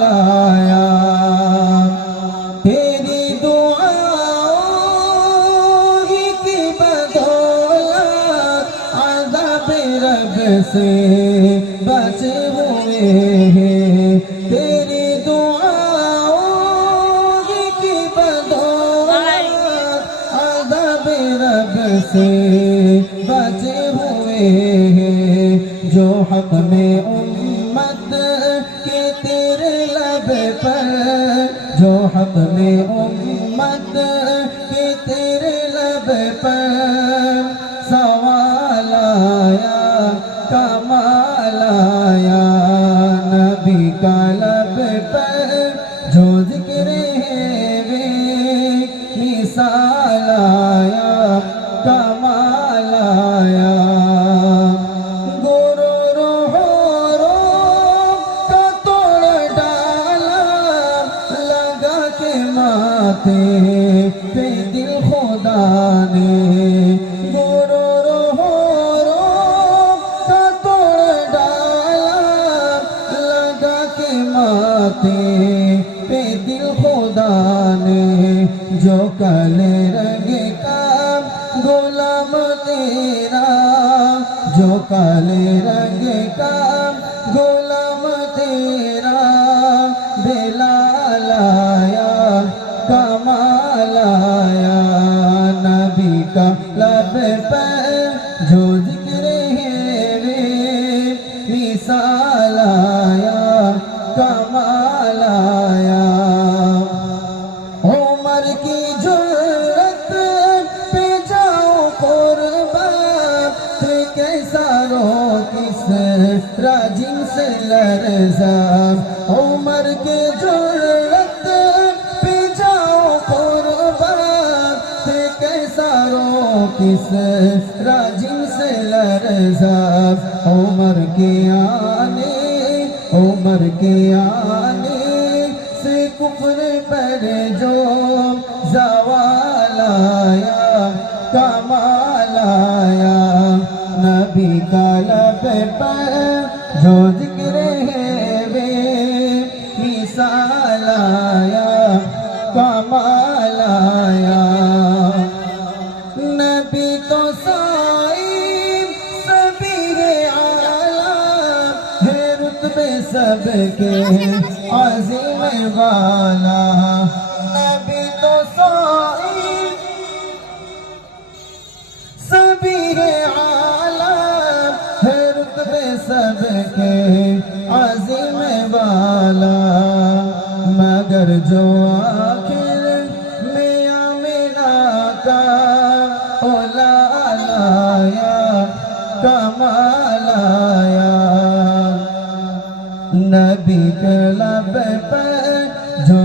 लाया तेरी दुआओं की बदौलत अज़ाब रब से बचे हुए हैं तेरी दुआओं की बदौलत अज़ाब रब से बचे हुए हैं जो हक में उम्मत के तेरे लब पर जो हक में उम्मत के तेरे लब पर सवाल आया कमाल आया नबी का लब पर जो जिक्र है वे मिसाल आया कमाल आया पे दिल खुदा ने गोरो रो का तोड़ डाला लगा के माथे पे दिल खुदा ने जो काले रंग का गुलाम तेरा जो काले रंग का गुलाम तेरा बेलाल आया कमाल आया नबी का लब पर जो जिक्र है वे मिसाल आया कमाल आया उमर की जुर्रत पे जाओ कुर्बान कैसा रो किस राजिम से लरज़ा उमर के जुर्रत किस राजिम से लरज़ा उमर के आने से कुफ्र पर जो ज़वाल आया कमाल आया नबी का लब पर जो जिक्र है वे मिसाल आया कमाल आया नबी तो साईं सभी है आला है रुतबे सबके आज़िम वाला नबी तो साईं सभी है आला है रुतबे सबके आज़िम वाला मगर जो आखिर में आमिना का कमाल आया नबी के लब पर जो